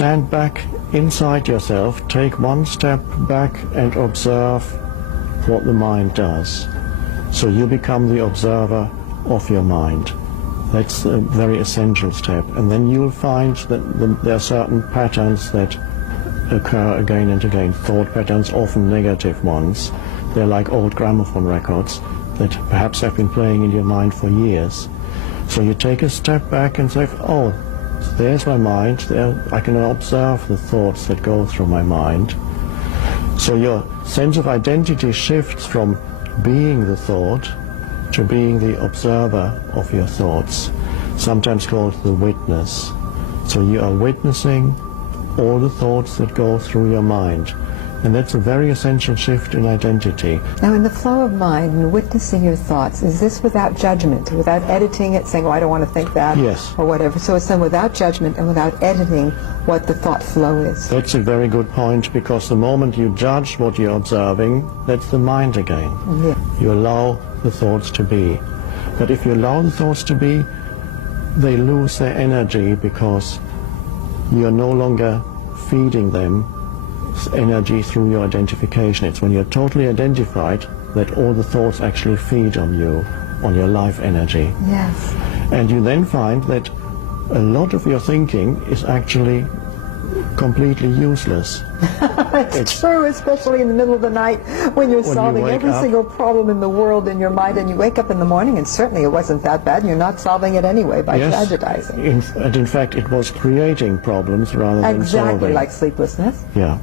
stand back inside yourself, take one step back and observe what the mind does. So you become the observer of your mind. That's a very essential step. And then you'll find that there are certain patterns that occur again and again, thought patterns, often negative ones. They're like old gramophone records that perhaps have been playing in your mind for years. So you take a step back and say, oh, there's my mind, there I can observe the thoughts that go through my mind. So your sense of identity shifts from being the thought to being the observer of your thoughts, sometimes called the witness. So you are witnessing all the thoughts that go through your mind. And that's a very essential shift in identity. Now, in the flow of mind and witnessing your thoughts, is this without judgment, without editing it, saying, oh, I don't want to think that, yes, or whatever? So it's done without judgment and without editing what the thought flow is. That's a very good point, because the moment you judge what you're observing, that's the mind again. Yeah. You allow the thoughts to be. But if you allow the thoughts to be, they lose their energy, because you're no longer feeding them energy through your identification. It's when you're totally identified that all the thoughts actually feed on you, on your life energy. Yes. And you then find that a lot of your thinking is actually completely useless. It's true, especially in the middle of the night when you're solving every single problem in the world in your mind, and you wake up in the morning and certainly it wasn't that bad, and you're not solving it anyway by tragedizing. And in fact it was creating problems rather than solving. Exactly, like sleeplessness. Yeah.